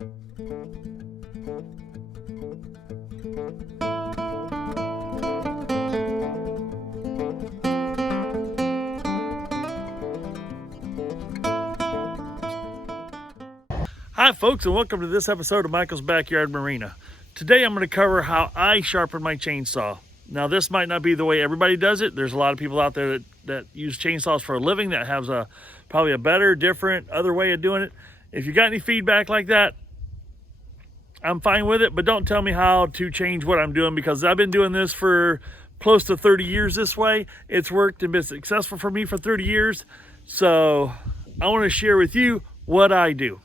Hi folks, and welcome to this episode of Michael's Backyard Marina. Today I'm going to cover how I sharpen my chainsaw. Now this might not be the way everybody does it. There's a lot of people out there that use chainsaws for a living that has probably a better, different, other way of doing it. If you got any feedback like that, I'm fine with it, but don't tell me how to change what I'm doing, because I've been doing this for close to 30 years this way. It's worked and been successful for me for 30 years. So I want to share with you what I do.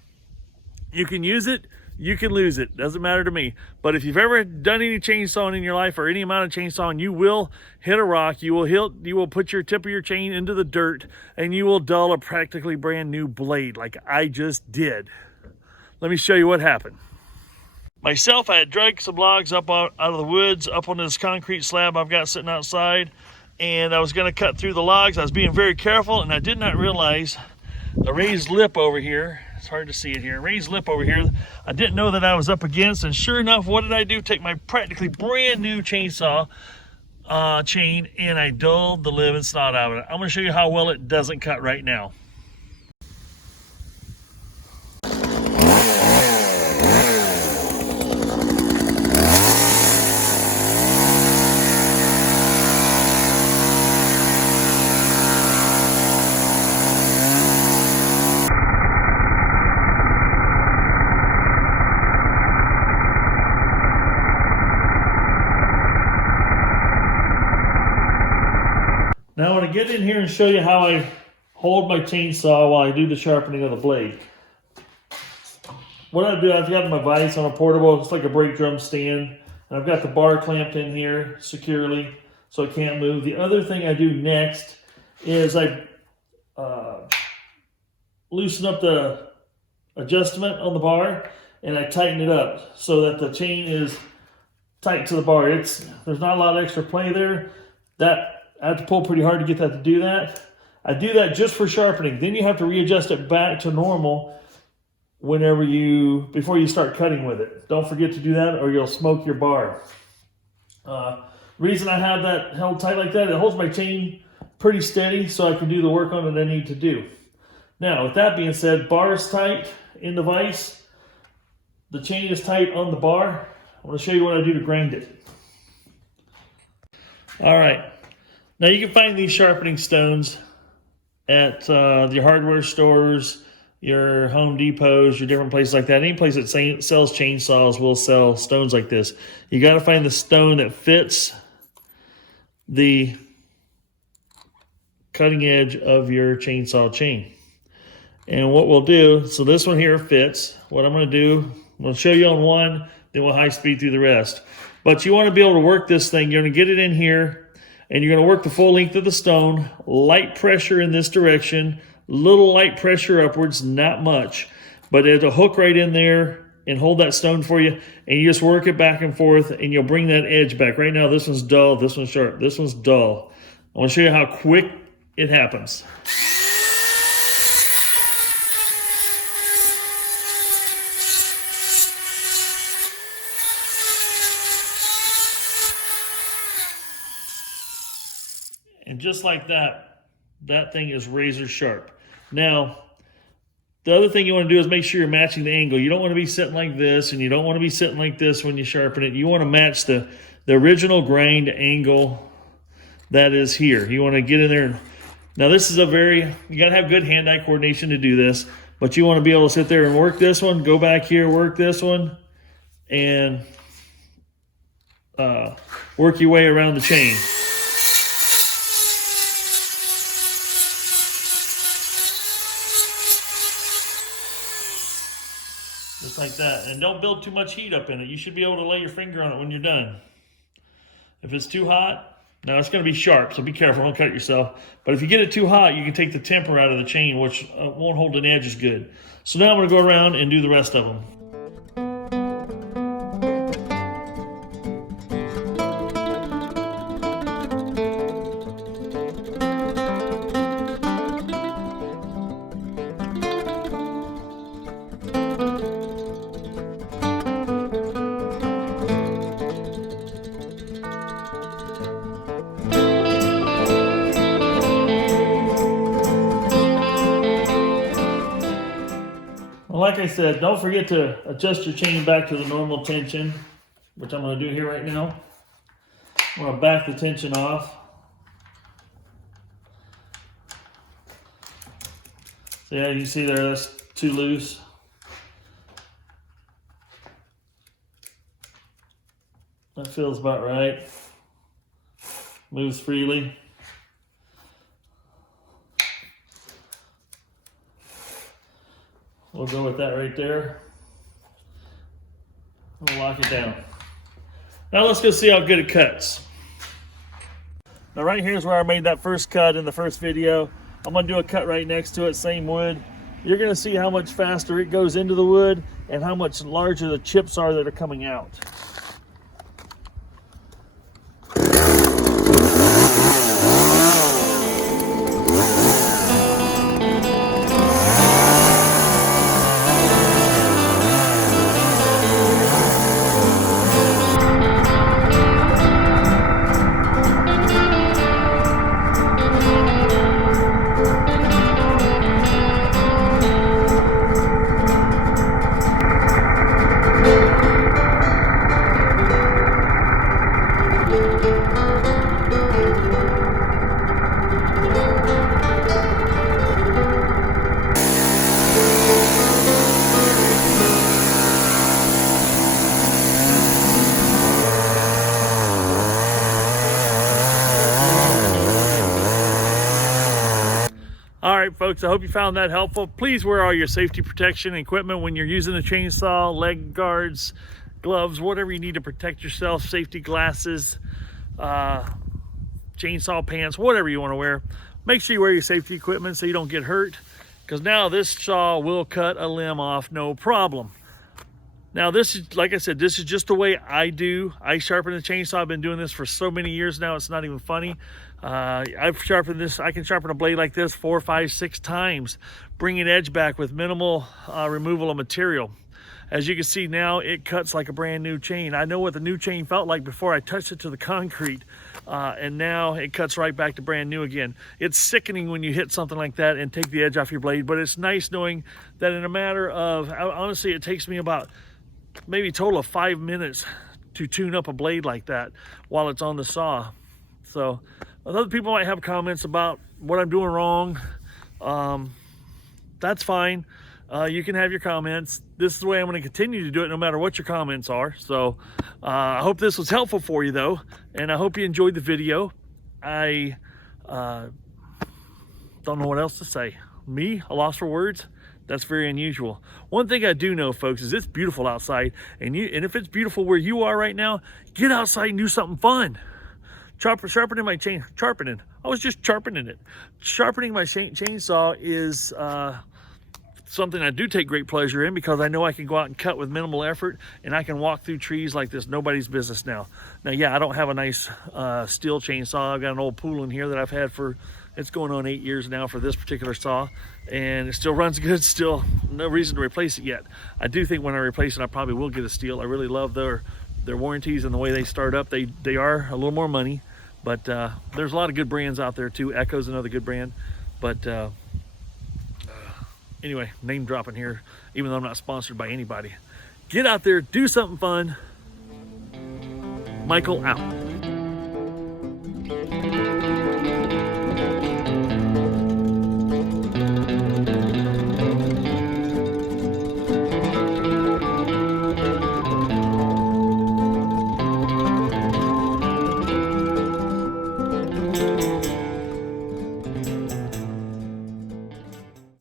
You can use it, you can lose it, doesn't matter to me. But if you've ever done any chainsawing in your life or any amount of chainsawing, you will hit a rock, you will put your tip of your chain into the dirt, and you will dull a practically brand new blade like I just did. Let me show you what happened. Myself, I had dragged some logs up out of the woods, up on this concrete slab I've got sitting outside, and I was gonna cut through the logs. I was being very careful, and I did not realize the raised lip over here, it's hard to see it here, raised lip over here, I didn't know that I was up against, and sure enough, what did I do? Take my practically brand new chainsaw chain, and I dulled the living snot out of it. I'm gonna show you how well it doesn't cut right now. Now I want to get in here and show you how I hold my chainsaw while I do the sharpening of the blade. What I do, I've got my vise on a portable, it's like a brake drum stand, and I've got the bar clamped in here securely so it can't move. The other thing I do next is I loosen up the adjustment on the bar and I tighten it up so that the chain is tight to the bar. There's not a lot of extra play there. I have to pull pretty hard to get that to do that. I do that just for sharpening. Then you have to readjust it back to normal before you start cutting with it. Don't forget to do that or you'll smoke your bar. Reason I have that held tight like that, it holds my chain pretty steady so I can do the work on it I need to do. Now, with that being said, bar is tight in the vise. The chain is tight on the bar. I'm going to show you what I do to grind it. All right. Now you can find these sharpening stones at your hardware stores, your Home Depots, your different places like that. Any place that sells chainsaws will sell stones like this. You got to find the stone that fits the cutting edge of your chainsaw chain. And what we'll do, so this one here fits. What I'm going to do, I'm going to show you on one, then we'll high speed through the rest. But you want to be able to work this thing. You're going to get it in here, and you're going to work the full length of the stone, light pressure in this direction, little light pressure upwards, not much, but it'll hook right in there and hold that stone for you, and you just work it back and forth, and you'll bring that edge back. Right now, this one's dull, this one's sharp, this one's dull. I want to show you how quick it happens. And just like that, that thing is razor sharp. Now, the other thing you want to do is make sure you're matching the angle. You don't want to be sitting like this, and you don't want to be sitting like this when you sharpen it. You want to match the original grind angle that is here. You want to get in there. Now, this is you got to have good hand-eye coordination to do this, but you want to be able to sit there and work this one, go back here, work this one, and work your way around the chain. Just like that. And don't build too much heat up in it. You should be able to lay your finger on it when you're done. If it's too hot, now it's going to be sharp, so be careful, don't cut it yourself. But if you get it too hot, you can take the temper out of the chain, which won't hold an edge as good. So now I'm going to go around and do the rest of them. like I said, don't forget to adjust your chain back to the normal tension, which I'm going to do here right now. I'm going to back the tension off. So yeah, you see there, that's too loose. That feels about right. Moves freely. We'll go with that right there. We'll lock it down. Now let's go see how good it cuts. Now right here is where I made that first cut in the first video. I'm gonna do a cut right next to it, same wood. You're gonna see how much faster it goes into the wood and how much larger the chips are that are coming out. All right, folks, I hope you found that helpful. Please wear all your safety protection equipment when you're using the chainsaw, leg guards, gloves, whatever you need to protect yourself, safety glasses, chainsaw pants, whatever you want to wear. Make sure you wear your safety equipment so you don't get hurt, because now this saw will cut a limb off no problem. Now this is, like I said, this is just the way I sharpen the chainsaw. I've been doing this for so many years now, it's not even funny. I've sharpened this, I can sharpen a blade like this 4, 5, 6 times, bringing edge back with minimal removal of material. As you can see now, it cuts like a brand new chain. I know what the new chain felt like before I touched it to the concrete, and now it cuts right back to brand new again. It's sickening when you hit something like that and take the edge off your blade, but it's nice knowing that in a matter of, honestly, it takes me about maybe a total of 5 minutes to tune up a blade like that while it's on the saw. So other people might have comments about what I'm doing wrong. That's fine. You can have your comments. This is the way I'm going to continue to do it no matter what your comments are. So I hope this was helpful for you though, and I hope you enjoyed the video. I don't know what else to say. Me, a loss for words. That's very unusual. One thing I do know, folks, is it's beautiful outside, and if it's beautiful where you are right now, get outside and do something fun. Sharpening my chain, I was just sharpening it. Sharpening my chainsaw is something I do take great pleasure in, because I know I can go out and cut with minimal effort, and I can walk through trees like this nobody's business now. Now, yeah, I don't have a nice steel chainsaw. I've got an old pool in here that I've had for, it's going on 8 years now for this particular saw, and it still runs good. Still no reason to replace it yet. I do think when I replace it, I probably will get a steel. I really love their warranties and the way they start up. They are a little more money, but there's a lot of good brands out there too. Echo's another good brand, but anyway, name dropping here, even though I'm not sponsored by anybody. Get out there, do something fun. Michael out.